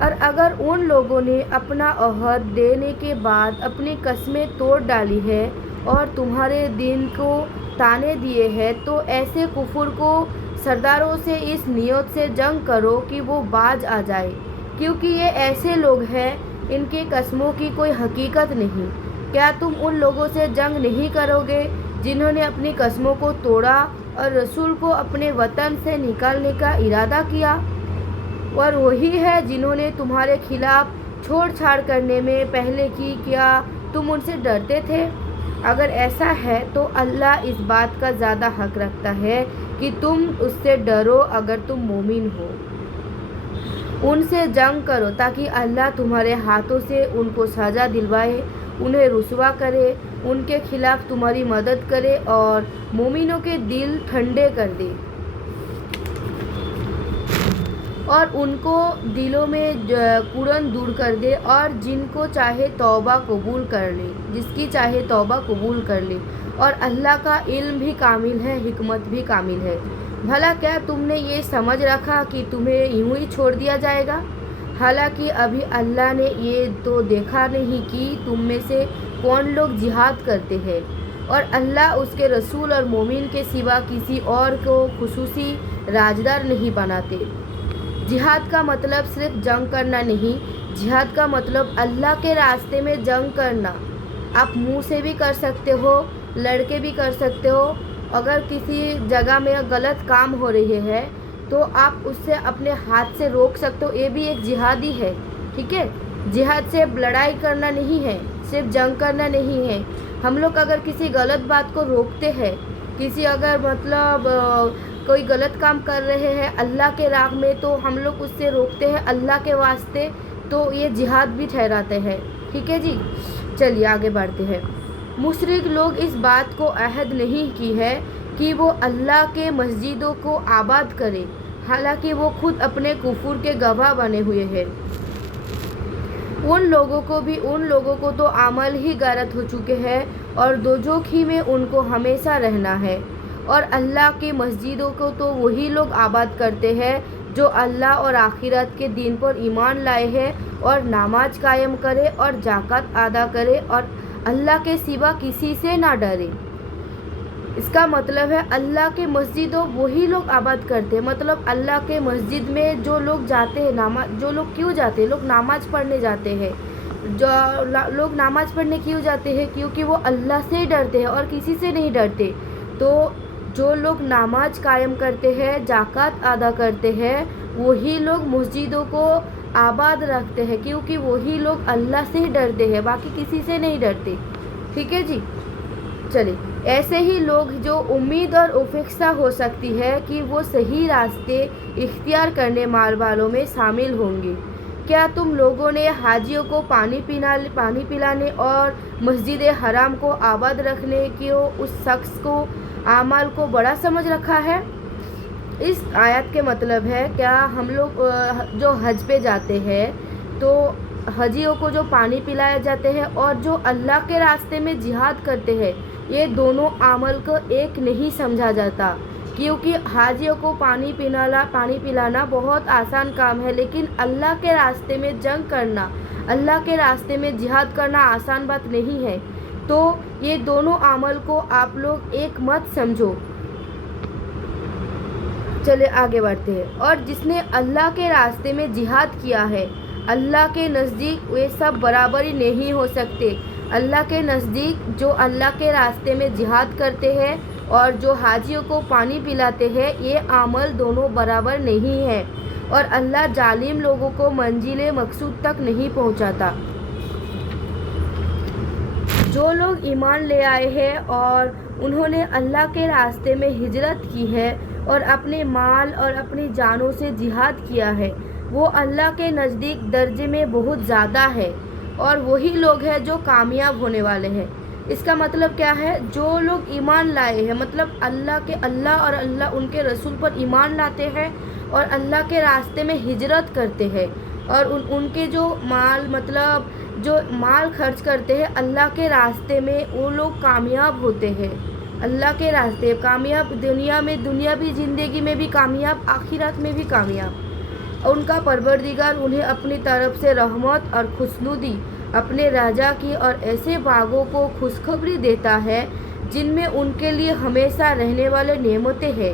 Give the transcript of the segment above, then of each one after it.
اور اگر ان لوگوں نے اپنا عہد دینے کے بعد اپنی قسمیں توڑ ڈالی ہے اور تمہارے دین کو تانے دیے ہیں، تو ایسے کفر کو سرداروں سے اس نیت سے جنگ کرو کہ وہ باز آ جائے، کیونکہ یہ ایسے لوگ ہیں ان کی قسموں کی کوئی حقیقت نہیں۔ کیا تم ان لوگوں سے جنگ نہیں کرو گے جنہوں نے اپنی قسموں کو توڑا اور رسول کو اپنے وطن سے نکالنے کا ارادہ کیا، اور وہی ہے جنہوں نے تمہارے خلاف چھوڑ چھاڑ کرنے میں پہلے کی؟ کیا تم ان سے ڈرتے تھے؟ اگر ایسا ہے تو اللہ اس بات کا زیادہ حق رکھتا ہے کہ تم اس سے ڈرو اگر تم مومن ہو۔ ان سے جنگ کرو تاکہ اللہ تمہارے ہاتھوں سے ان کو سزا دلوائے، انہیں رسوا کرے، ان کے خلاف تمہاری مدد کرے اور مومنوں کے دل ٹھنڈے کر دے، اور ان کو دلوں میں کڑن دور کر دے، اور جن کو چاہے توبہ قبول کر لے، جس کی چاہے توبہ قبول کر لے۔ اور اللہ کا علم بھی کامل ہے، حکمت بھی کامل ہے۔ بھلا کیا تم نے یہ سمجھ رکھا کہ تمہیں یوں ہی چھوڑ دیا جائے گا؟ حالانکہ ابھی اللہ نے یہ تو دیکھا نہیں کہ تم میں سے کون لوگ جہاد کرتے ہیں، اور اللہ اس کے رسول اور مومن کے سوا کسی اور کو خصوصی راجدار نہیں بناتے۔ جہاد کا مطلب صرف جنگ کرنا نہیں، جہاد کا مطلب اللہ کے راستے میں جنگ کرنا۔ آپ منہ سے بھی کر سکتے ہو، لڑ کے بھی کر سکتے ہو۔ اگر کسی جگہ میں غلط کام ہو رہی ہے تو آپ اس سے اپنے ہاتھ سے روک سکتے ہو، یہ بھی ایک جہاد ہی ہے، ٹھیک ہے؟ جہاد سے لڑائی کرنا نہیں ہے، صرف جنگ کرنا نہیں ہے۔ ہم لوگ اگر کسی غلط بات کو روکتے ہیں، کسی اگر کوئی غلط کام کر رہے ہیں اللہ کے راہ میں، تو ہم لوگ اس سے روکتے ہیں اللہ کے واسطے، تو یہ جہاد بھی ٹھہراتے ہیں، ٹھیک ہے جی؟ چلیے آگے بڑھتے ہیں۔ مشرک لوگ اس بات کو عہد نہیں کی ہے کہ وہ اللہ کے مسجدوں کو آباد کرے، حالانکہ وہ خود اپنے کفر کے گواہ بنے ہوئے ہیں۔ ان لوگوں کو تو عمل ہی غارت ہو چکے ہیں اور دوزخ ہی میں ان کو ہمیشہ رہنا ہے۔ اور اللہ کی مسجدوں کو تو وہی لوگ آباد کرتے ہیں جو اللہ اور آخرت کے دن پر ایمان لائے ہیں اور نماز قائم کرے اور زکوٰۃ ادا کرے اور اللہ کے سوا کسی سے نہ ڈرے۔ اس کا مطلب ہے اللہ کے مسجدوں وہی لوگ آباد کرتے ہیں، مطلب اللہ کے مسجد میں جو لوگ جاتے ہیں، جو لوگ کیوں جاتے ہیں؟ لوگ نماز پڑھنے جاتے ہیں۔ جو لوگ نماز پڑھنے کیوں جاتے ہیں؟ کیونکہ وہ اللہ سے ڈرتے ہیں اور کسی سے نہیں ڈرتے۔ تو جو لوگ نماز قائم کرتے ہیں، زکوٰۃ ادا کرتے ہیں، وہی لوگ مسجدوں کو آباد رکھتے ہیں، کیونکہ وہی لوگ اللہ سے ڈرتے ہیں، باقی کسی سے نہیں ڈرتے، ٹھیک ہے جی؟ چلے، ایسے ہی لوگ جو امید اور افسا ہو سکتی ہے کہ وہ صحیح راستے اختیار کرنے والوں میں شامل ہوں گے۔ کیا تم لوگوں نے حاجیوں کو پانی پلانے اور مسجد حرام کو آباد رکھنے کے اس شخص کو اعمال کو بڑا سمجھ رکھا ہے؟ اس آیت کے مطلب ہے کیا ہم لوگ جو حج پہ جاتے ہیں تو حجیوں کو جو پانی پلایا جاتے ہیں اور جو اللہ کے راستے میں جہاد کرتے ہیں، یہ دونوں عمل کو ایک نہیں سمجھا جاتا، کیونکہ حاجیوں کو پانی پلانا بہت آسان کام ہے، لیکن اللہ کے راستے میں جنگ کرنا، اللہ کے راستے میں جہاد کرنا آسان بات نہیں ہے۔ تو یہ دونوں عمل کو آپ لوگ ایک مت سمجھو۔ چلے آگے بڑھتے ہیں۔ اور جس نے اللہ کے راستے میں جہاد کیا ہے، اللہ کے نزدیک یہ سب برابری نہیں ہو سکتے۔ اللہ کے نزدیک جو اللہ کے راستے میں جہاد کرتے ہیں اور جو حاجیوں کو پانی پلاتے ہیں، یہ عمل دونوں برابر نہیں ہے، اور اللہ ظالم لوگوں کو منزل مقصود تک نہیں پہنچاتا۔ جو لوگ ایمان لے آئے ہیں اور انہوں نے اللہ کے راستے میں ہجرت کی ہے اور اپنے مال اور اپنی جانوں سے جہاد کیا ہے، وہ اللہ کے نزدیک درجے میں بہت زیادہ ہے، اور وہی لوگ ہیں جو کامیاب ہونے والے ہیں۔ اس کا مطلب کیا ہے؟ جو لوگ ایمان لائے ہیں، مطلب اللہ اور اللہ ان کے رسول پر ایمان لاتے ہیں اور اللہ کے راستے میں ہجرت کرتے ہیں، اور ان کے جو مال خرچ کرتے ہیں اللہ کے راستے میں، وہ لوگ کامیاب ہوتے ہیں۔ اللہ کے راستے کامیاب، دنیاوی زندگی میں بھی کامیاب، آخرت میں بھی کامیاب۔ ان کا پروردگار انہیں اپنی طرف سے رحمت اور خوشنودی اپنے راجا کی اور ایسے باغوں کو خوشخبری دیتا ہے جن میں ان کے لیے ہمیشہ رہنے والے نعمتیں ہیں،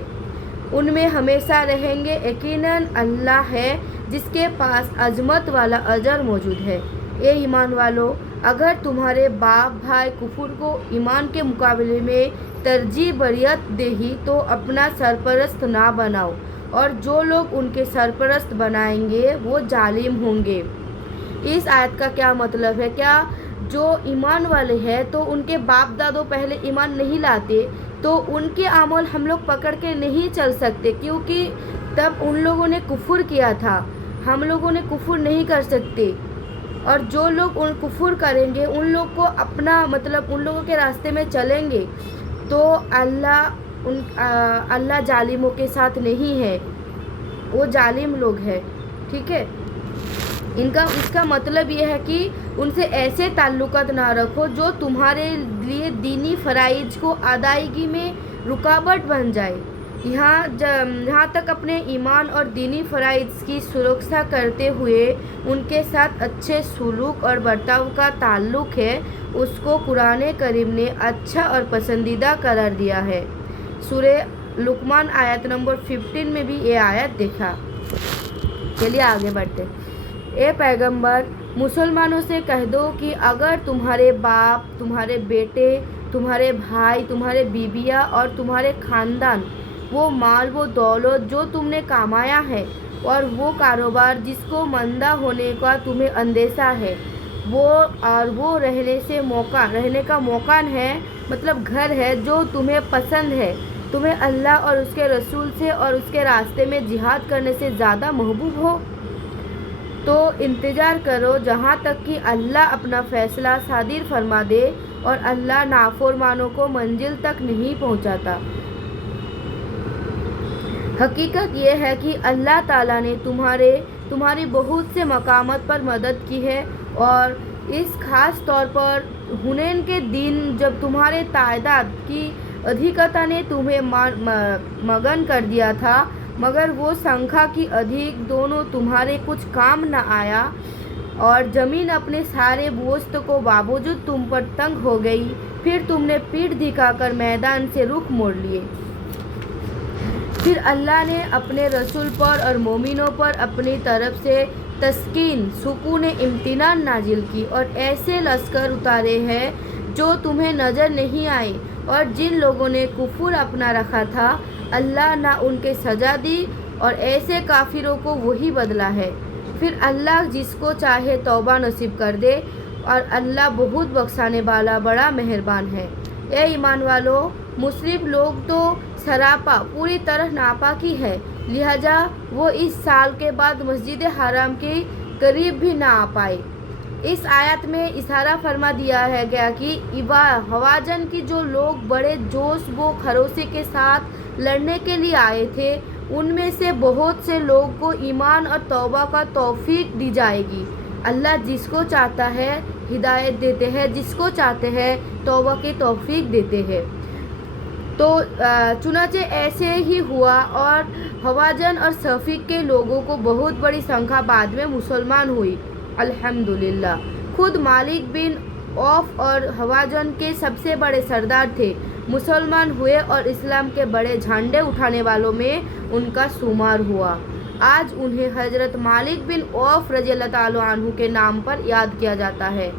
ان میں ہمیشہ رہیں گے۔ یقیناً اللہ ہے جس کے پاس عظمت والا اجر موجود ہے۔ اے ایمان والو، اگر تمہارے باپ بھائی کفر کو ایمان کے مقابلے میں ترجیح برعت دہی تو اپنا سرپرست نہ بناؤ، اور جو لوگ ان کے سرپرست بنائیں گے وہ ظالم ہوں گے۔ اس آیت کا کیا مطلب ہے؟ کیا جو ایمان والے ہیں تو ان کے باپ دادوں پہلے ایمان نہیں لاتے تو ان کے عمل ہم لوگ پکڑ کے نہیں چل سکتے، کیونکہ تب ان لوگوں نے کفر کیا تھا، ہم لوگوں نے کفر نہیں کر سکتے۔ اور جو لوگ ان کفر کریں گے ان لوگ کو اپنا ان لوگوں کے راستے میں چلیں گے تو اللہ ظالموں کے ساتھ نہیں ہے، وہ ظالم لوگ ہیں، ٹھیک ہے۔ اس کا مطلب یہ ہے کہ ان سے ایسے تعلقات نہ رکھو جو تمہارے لیے دینی فرائض کو ادائیگی میں رکاوٹ بن جائے۔ یہاں تک اپنے ایمان اور دینی فرائض کی سرکشا کرتے ہوئے ان کے ساتھ اچھے سلوک اور برتاؤ کا تعلق ہے، اس کو قرآن کریم نے اچھا اور پسندیدہ قرار دیا ہے۔ سورہ لقمان آیت نمبر 15 میں بھی یہ آیت دیکھا۔ چلیے آگے بڑھتے۔ اے پیغمبر، مسلمانوں سے کہہ دو کہ اگر تمہارے باپ، تمہارے بیٹے، تمہارے بھائی، تمہارے بیویاں اور تمہارے خاندان، وہ مال و دولت جو تم نے کمایا ہے اور وہ کاروبار جس کو مندہ ہونے کا تمہیں اندیشہ ہے، وہ رہنے کا مکان ہے، گھر ہے جو تمہیں پسند ہے، تمہیں اللہ اور اس کے رسول سے اور اس کے راستے میں جہاد کرنے سے زیادہ محبوب ہو، تو انتظار کرو جہاں تک کہ اللہ اپنا فیصلہ صادر فرما دے، اور اللہ نافرمانوں کو منزل تک نہیں پہنچاتا۔ حقیقت یہ ہے کہ اللہ تعالیٰ نے تمہاری بہت سے مقامات پر مدد کی ہے، اور اس خاص طور پر حنین کے دن جب تمہارے تعداد کی ادھیکتا نے تمہیں مگن کر دیا تھا، مگر وہ سنکھا کی ادھک دونوں تمہارے کچھ کام نہ آیا، اور زمین اپنے سارے بوجھ کو باوجود تم پر تنگ ہو گئی، پھر تم نے پیٹھ دکھا کر میدان سے رخ موڑ لیے۔ پھر اللہ نے اپنے رسول پر اور مومنوں پر اپنی طرف سے تسکین، سکون امتنان نازل کی، اور ایسے لشکر اتارے ہیں جو تمہیں نظر نہیں آئے، اور جن لوگوں نے کفر اپنا رکھا تھا اللہ نے ان کے سزا دی، اور ایسے کافروں کو وہی بدلہ ہے۔ پھر اللہ جس کو چاہے توبہ نصیب کر دے، اور اللہ بہت بخشانے والا بڑا مہربان ہے۔ اے ایمان والو، مسلم لوگ تو سراپا پوری طرح ناپاکی ہے، لہذا وہ اس سال کے بعد مسجد حرام کے قریب بھی نہ آ پائے۔ اس آیت میں اشارہ فرما دیا گیا کہ حوازن کی جو لوگ بڑے جوش و خروش کے ساتھ لڑنے کے لیے آئے تھے، ان میں سے بہت سے لوگوں کو ایمان اور توبہ کا توفیق دی جائے گی۔ اللہ جس کو چاہتا ہے ہدایت دیتے ہیں، جس کو چاہتے ہیں توبہ کی توفیق دیتے ہیں۔ تو چنانچہ ایسے ہی ہوا، اور حوازن اور ثقیف کے لوگوں کو بہت بڑی سنکھیا بعد میں مسلمان ہوئی، الحمدللہ۔ خود مالک بن عوف اور حوازن کے سب سے بڑے سردار تھے، مسلمان ہوئے اور اسلام کے بڑے جھنڈے اٹھانے والوں میں ان کا شمار ہوا۔ آج انہیں حضرت مالک بن عوف رضی اللہ تعالیٰ عنہ کے نام پر یاد کیا جاتا ہے۔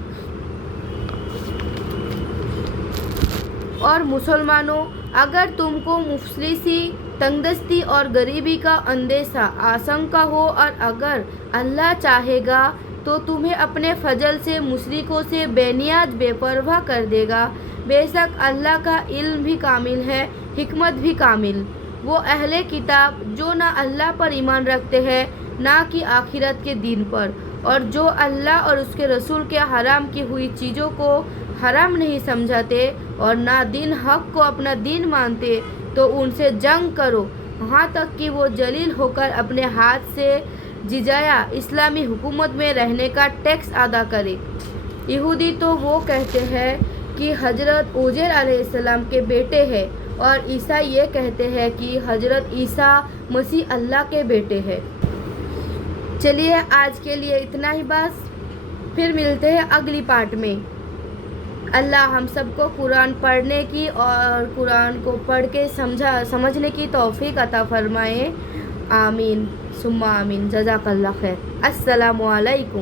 اور مسلمانوں، اگر تم کو مفلسی، تنگدستی اور غریبی کا اندیشہ، آشنکا ہو، اور اگر اللہ چاہے گا تو تمہیں اپنے فضل سے مشرکوں سے بے نیاز بے پرواہ کر دے گا۔ بے شک اللہ کا علم بھی کامل ہے، حکمت بھی کامل۔ وہ اہل کتاب جو نہ اللہ پر ایمان رکھتے ہیں نہ کہ آخرت کے دن پر، اور جو اللہ اور اس کے رسول کے حرام کی ہوئی چیزوں کو حرام نہیں سمجھاتے، اور نہ دین حق کو اپنا دین مانتے، تو ان سے جنگ کرو یہاں تک کہ وہ ذلیل ہو کر اپنے ہاتھ سے جزیہ، اسلامی حکومت میں رہنے کا ٹیکس ادا کرے۔ یہودی تو وہ کہتے ہیں کہ حضرت عزیر علیہ السلام کے بیٹے ہیں، اور عیسائی یہ کہتے ہیں کہ حضرت عیسیٰ مسیح اللہ کے بیٹے ہیں۔ چلیے آج کے لیے اتنا ہی بس، پھر ملتے ہیں اگلی پارٹ میں۔ اللہ ہم سب کو قرآن پڑھنے کی اور قرآن کو پڑھ کے سمجھنے کی توفیق عطا فرمائے، آمین ثم آمین۔ جزاک اللہ خیر۔ السلام علیکم۔